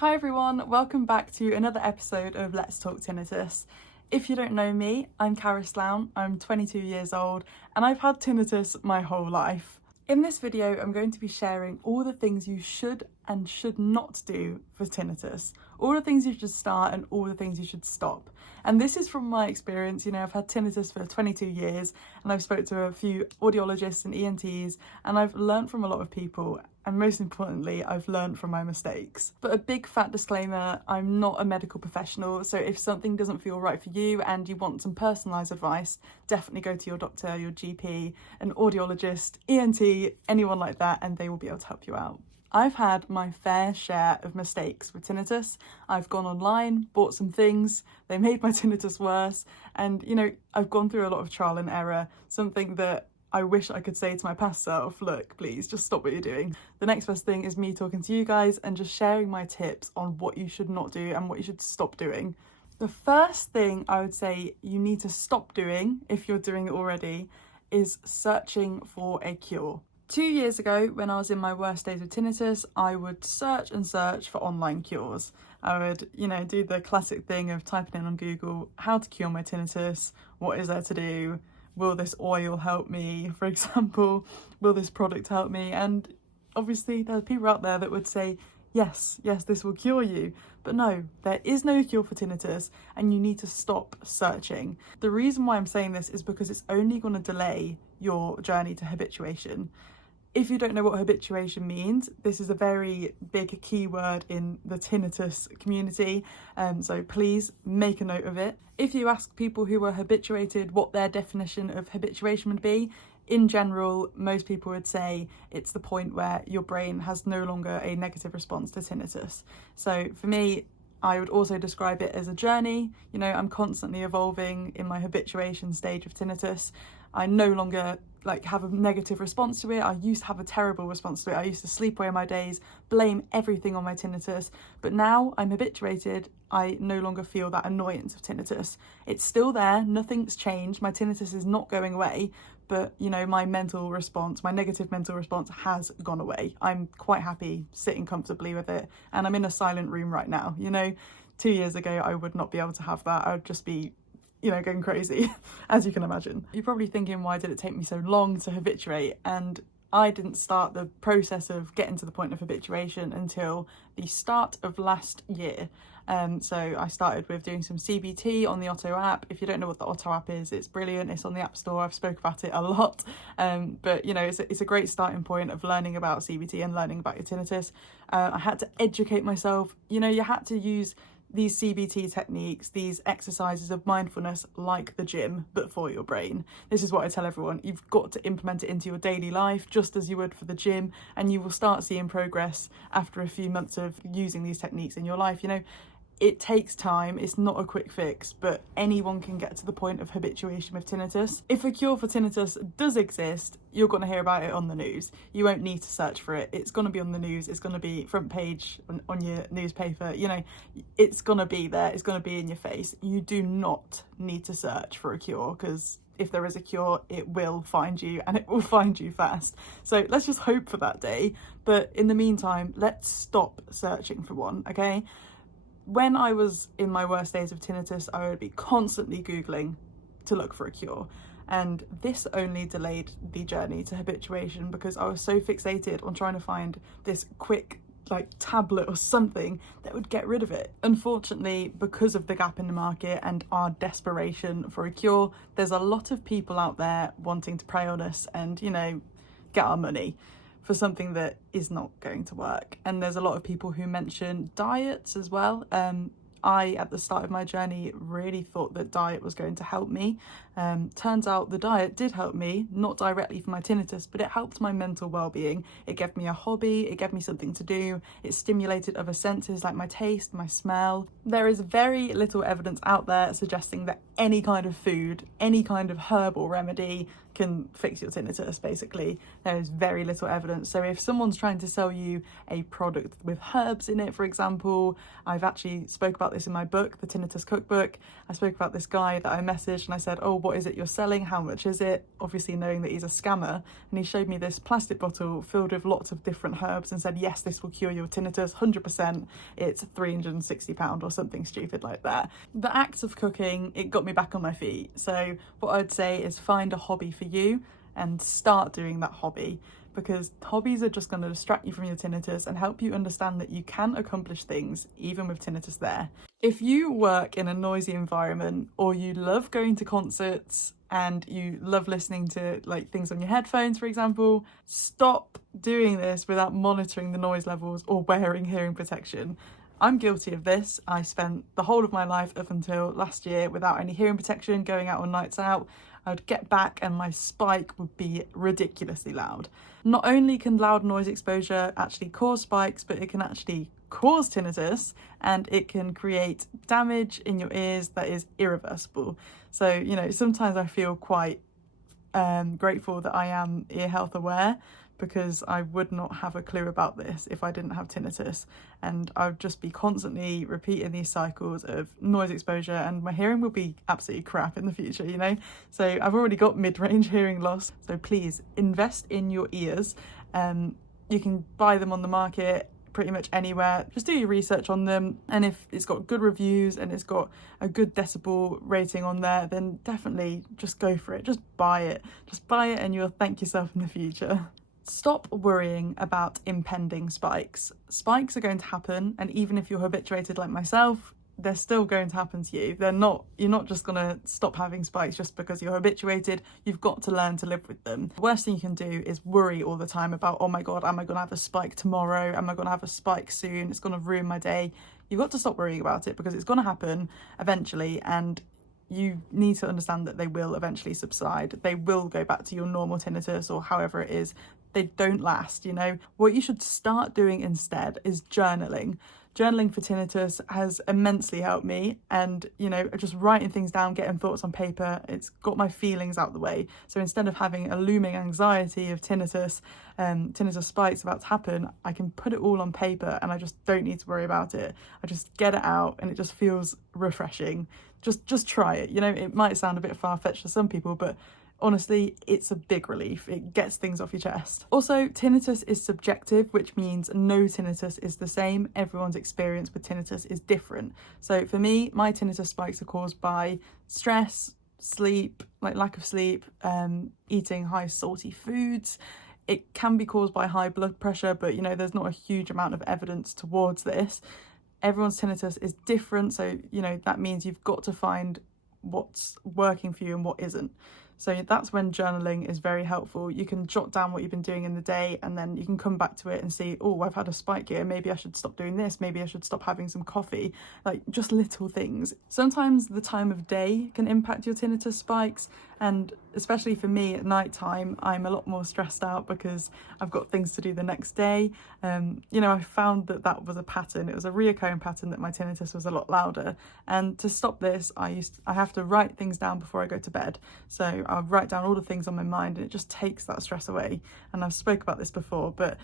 Hi everyone, welcome back to another episode of Let's Talk Tinnitus. If you don't know me, I'm Caris, I'm 22 years old and I've had tinnitus my whole life. In this video, I'm going to be sharing all the things you should and should not do for tinnitus. All the things you should start and all the things you should stop. And this is from my experience. I've had tinnitus for 22 years and I've spoke to a few audiologists and ENTs and I've learned from a lot of people. And most importantly, I've learned from my mistakes. But a big fat disclaimer, I'm not a medical professional, so if something doesn't feel right for you and you want some personalised advice, definitely go to your doctor, your GP, an audiologist, ENT, anyone like that, and they will be able to help you out. I've had my fair share of mistakes with tinnitus. I've gone online, bought some things, they made my tinnitus worse, and I've gone through a lot of trial and error, something that I wish I could say to my past self, look, please just stop what you're doing. The next best thing is me talking to you guys and just sharing my tips on what you should not do and what you should stop doing. The first thing I would say you need to stop doing, if you're doing it already, is searching for a cure. 2 years ago, when I was in my worst days of tinnitus, I would search and search for online cures. I would, do the classic thing of typing in on Google, how to cure my tinnitus, what is there to do? Will this oil help me, for example? Will this product help me? And obviously there are people out there that would say, yes, this will cure you. But no, there is no cure for tinnitus and you need to stop searching. The reason why I'm saying this is because it's only going to delay your journey to habituation. If you don't know what habituation means, this is a very big keyword in the tinnitus community, so please make a note of it. If you ask people who are habituated what their definition of habituation would be, in general, most people would say it's the point where your brain has no longer a negative response to tinnitus. So for me, I would also describe it as a journey. I'm constantly evolving in my habituation stage of tinnitus. I no longer have a negative response to it. I used to have a terrible response to it. I used to sleep away my days, blame everything on my tinnitus. But now I'm habituated. I no longer feel that annoyance of tinnitus. It's still there. Nothing's changed. My tinnitus is not going away. But, my mental response, my negative mental response has gone away. I'm quite happy sitting comfortably with it. And I'm in a silent room right now. 2 years ago, I would not be able to have that. I would just be going crazy, as you can imagine. You're probably thinking, why did it take me so long to habituate? And I didn't start the process of getting to the point of habituation until the start of last year. So I started with doing some CBT on the Otto app. If you don't know what the Otto app is, it's brilliant. It's on the App Store. I've spoke about it a lot. But it's a great starting point of learning about CBT and learning about your tinnitus. I had to educate myself. You had to use these CBT techniques, these exercises of mindfulness like the gym, but for your brain. This is what I tell everyone. You've got to implement it into your daily life just as you would for the gym, and you will start seeing progress after a few months of using these techniques in your life. It takes time, it's not a quick fix, but anyone can get to the point of habituation with tinnitus. If a cure for tinnitus does exist, you're going to hear about it on the news. You won't need to search for it. It's going to be on the news. It's going to be front page on your newspaper. It's going to be there. It's going to be in your face. You do not need to search for a cure, because if there is a cure, it will find you, and it will find you fast. So let's just hope for that day. But in the meantime, let's stop searching for one, okay? When I was in my worst days of tinnitus, I would be constantly Googling to look for a cure. And this only delayed the journey to habituation because I was so fixated on trying to find this quick tablet or something that would get rid of it. Unfortunately, because of the gap in the market and our desperation for a cure, there's a lot of people out there wanting to prey on us and, get our money for something that is not going to work. And there's a lot of people who mention diets as well. I, at the start of my journey, really thought that diet was going to help me. Turns out the diet did help me, not directly for my tinnitus, but it helped my mental well-being. It gave me a hobby, it gave me something to do, it stimulated other senses like my taste, my smell. There is very little evidence out there suggesting that any kind of food, any kind of herbal remedy can fix your tinnitus, basically. There is very little evidence. So if someone's trying to sell you a product with herbs in it, for example, I've actually spoke about this in my book, The Tinnitus Cookbook. I spoke about this guy that I messaged and I said, oh, what is it you're selling? How much is it? Obviously knowing that he's a scammer. And he showed me this plastic bottle filled with lots of different herbs and said, yes, this will cure your tinnitus, 100%. It's £360 or something stupid like that. The act of cooking, it got me back on my feet. So what I'd say is find a hobby for you and start doing that hobby, because hobbies are just going to distract you from your tinnitus and help you understand that you can accomplish things even with tinnitus there. If you work in a noisy environment, or you love going to concerts and you love listening to like things on your headphones, for example, stop doing this without monitoring the noise levels or wearing hearing protection. I'm guilty of this. I spent the whole of my life up until last year without any hearing protection, going out on nights out. I would get back and my spike would be ridiculously loud. Not only can loud noise exposure actually cause spikes, but it can actually cause tinnitus, and it can create damage in your ears that is irreversible. So, you know, sometimes I feel quite grateful that I am ear health aware, because I would not have a clue about this if I didn't have tinnitus, and I would just be constantly repeating these cycles of noise exposure, and my hearing will be absolutely crap in the future, you know. So I've already got mid-range hearing loss, so please invest in your ears. You can buy them on the market pretty much anywhere. Just do your research on them, and if it's got good reviews and it's got a good decibel rating on there, then definitely just go for it. Just buy it and you'll thank yourself in the future. Stop worrying about impending spikes. Spikes are going to happen, and even if you're habituated like myself, they're still going to happen to you. You're not just going to stop having spikes just because you're habituated. You've got to learn to live with them. The worst thing you can do is worry all the time about, oh my God, am I going to have a spike tomorrow? Am I going to have a spike soon? It's going to ruin my day. You've got to stop worrying about it, because it's going to happen eventually, and you need to understand that they will eventually subside. They will go back to your normal tinnitus or however it is. They don't last, you know. What you should start doing instead is journaling. Journaling for tinnitus has immensely helped me, and, you know, just writing things down, getting thoughts on paper, it's got my feelings out the way. So instead of having a looming anxiety of tinnitus spikes about to happen, I can put it all on paper and I just don't need to worry about it. I just get it out and it just feels refreshing. Just try it. You know, it might sound a bit far-fetched to some people, but honestly, it's a big relief. It gets things off your chest. Also, tinnitus is subjective, which means no tinnitus is the same. Everyone's experience with tinnitus is different. So for me, my tinnitus spikes are caused by stress, sleep, like lack of sleep, eating high salty foods. It can be caused by high blood pressure, but, you know, there's not a huge amount of evidence towards this. Everyone's tinnitus is different, so, you know, that means you've got to find what's working for you and what isn't. So that's when journaling is very helpful. You can jot down what you've been doing in the day, and then you can come back to it and see, oh, I've had a spike here, maybe I should stop doing this, maybe I should stop having some coffee, like just little things. Sometimes the time of day can impact your tinnitus spikes, and especially for me at night time, I'm a lot more stressed out because I've got things to do the next day. You know, I found that was a pattern. It was a reoccurring pattern that my tinnitus was a lot louder, and to stop this, I have to write things down before I go to bed. So I'll write down all the things on my mind, and it just takes that stress away. And I've spoke about this before, but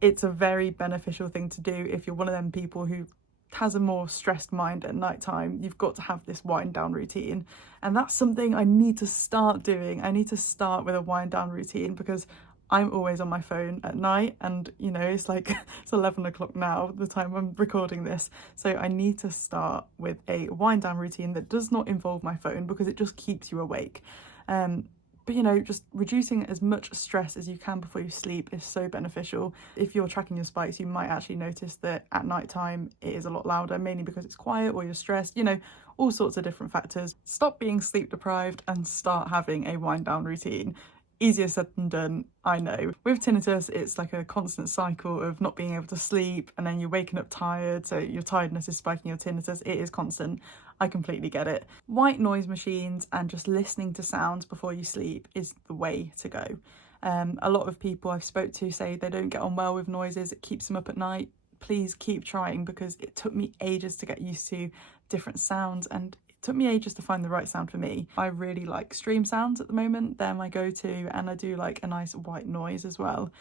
it's a very beneficial thing to do if you're one of them people who has a more stressed mind at night time. You've got to have this wind down routine, and that's something I need to start doing. I need to start with a wind down routine, because I'm always on my phone at night, and, you know, it's like it's 11 o'clock now, the time I'm recording this, so I need to start with a wind down routine that does not involve my phone, because it just keeps you awake. But, you know, just reducing as much stress as you can before you sleep is so beneficial. If you're tracking your spikes, you might actually notice that at night time it is a lot louder, mainly because it's quiet or you're stressed, you know, all sorts of different factors. Stop being sleep deprived and start having a wind down routine. Easier said than done, I know. With tinnitus, it's like a constant cycle of not being able to sleep, and then you're waking up tired, so your tiredness is spiking your tinnitus. It is constant. I completely get it. White noise machines and just listening to sounds before you sleep is the way to go. A lot of people I've spoke to say they don't get on well with noises, it keeps them up at night. Please keep trying, because it took me ages to get used to different sounds, and it took me ages to find the right sound for me. I really like stream sounds at the moment. They're my go-to, and I do like a nice white noise as well.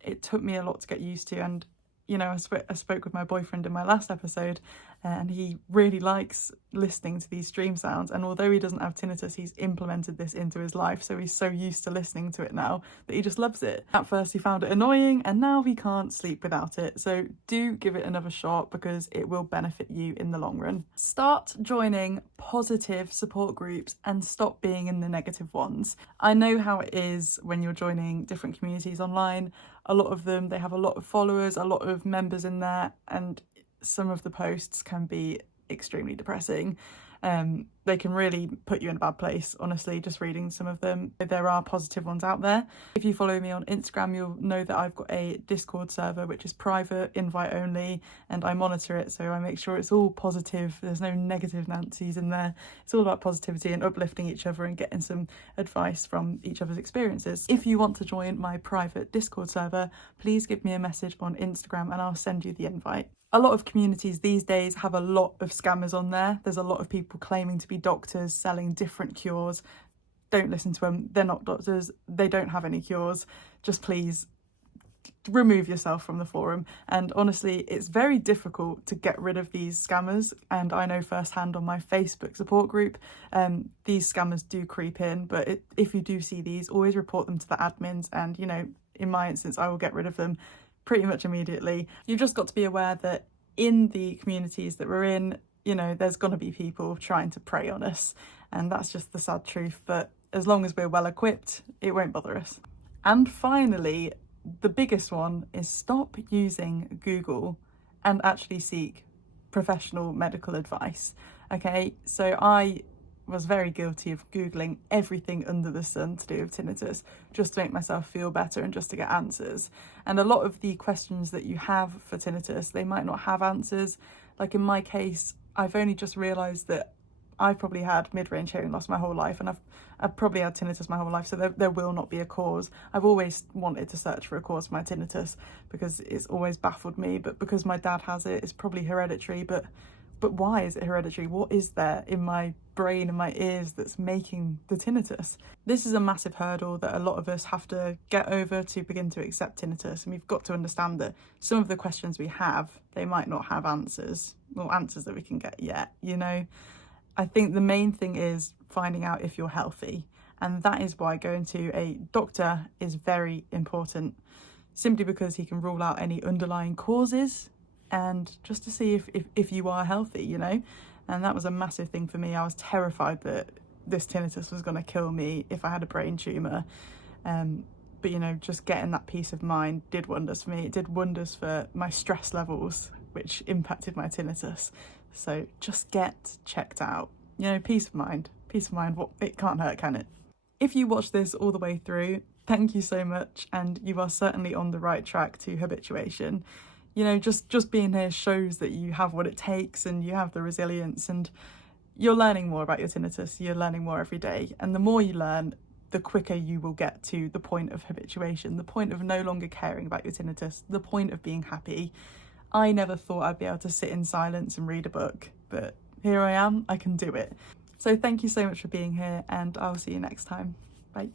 It took me a lot to get used to, and, you know, I spoke with my boyfriend in my last episode, and he really likes listening to these stream sounds. And although he doesn't have tinnitus, he's implemented this into his life, so he's so used to listening to it now that he just loves it. At first he found it annoying, and now he can't sleep without it. So do give it another shot, because it will benefit you in the long run. Start joining positive support groups and stop being in the negative ones. I know how it is when you're joining different communities online. A lot of them, they have a lot of followers, a lot of members in there, and some of the posts can be extremely depressing. They can really put you in a bad place, honestly, just reading some of them. There are positive ones out there. If you follow me on Instagram, you'll know that I've got a Discord server which is private, invite only, and I monitor it, so I make sure it's all positive. There's no negative Nancy's in there. It's all about positivity and uplifting each other and getting some advice from each other's experiences. If you want to join my private Discord server, please give me a message on Instagram and I'll send you the invite. A lot of communities these days have a lot of scammers on there. There's a lot of people claiming to be doctors, selling different cures. Don't listen to them. They're not doctors. They don't have any cures. Just please remove yourself from the forum. And honestly, it's very difficult to get rid of these scammers. And I know firsthand on my Facebook support group, these scammers do creep in. But if you do see these, always report them to the admins. And, you know, in my instance, I will get rid of them pretty much immediately. You've just got to be aware that in the communities that we're in, you know, there's going to be people trying to prey on us, and that's just the sad truth. But as long as we're well equipped, it won't bother us. And finally, the biggest one is stop using Google and actually seek professional medical advice. Okay, so I was very guilty of Googling everything under the sun to do with tinnitus, just to make myself feel better and just to get answers. And a lot of the questions that you have for tinnitus, they might not have answers. Like in my case, I've only just realised that I've probably had mid-range hearing loss my whole life, and I've probably had tinnitus my whole life, so there will not be a cause. I've always wanted to search for a cause for my tinnitus because it's always baffled me, but because my dad has it, it's probably hereditary. But why is it hereditary? What is there in my brain and my ears that's making the tinnitus? This is a massive hurdle that a lot of us have to get over to begin to accept tinnitus. And we've got to understand that some of the questions we have, they might not have answers, or answers that we can get yet, you know? I think the main thing is finding out if you're healthy. And that is why going to a doctor is very important, simply because he can rule out any underlying causes and just to see if you are healthy, you know. And that was a massive thing for me. I was terrified that this tinnitus was going to kill me if I had a brain tumour. But, you know, just getting that peace of mind did wonders for me. It did wonders for my stress levels, which impacted my tinnitus. So just get checked out. You know, peace of mind. Peace of mind, it can't hurt, can it? If you watch this all the way through, thank you so much. And you are certainly on the right track to habituation. You know, just being here shows that you have what it takes and you have the resilience, and you're learning more about your tinnitus. You're learning more every day. And the more you learn, the quicker you will get to the point of habituation, the point of no longer caring about your tinnitus, the point of being happy. I never thought I'd be able to sit in silence and read a book, but here I am, I can do it. So thank you so much for being here, and I'll see you next time. Bye.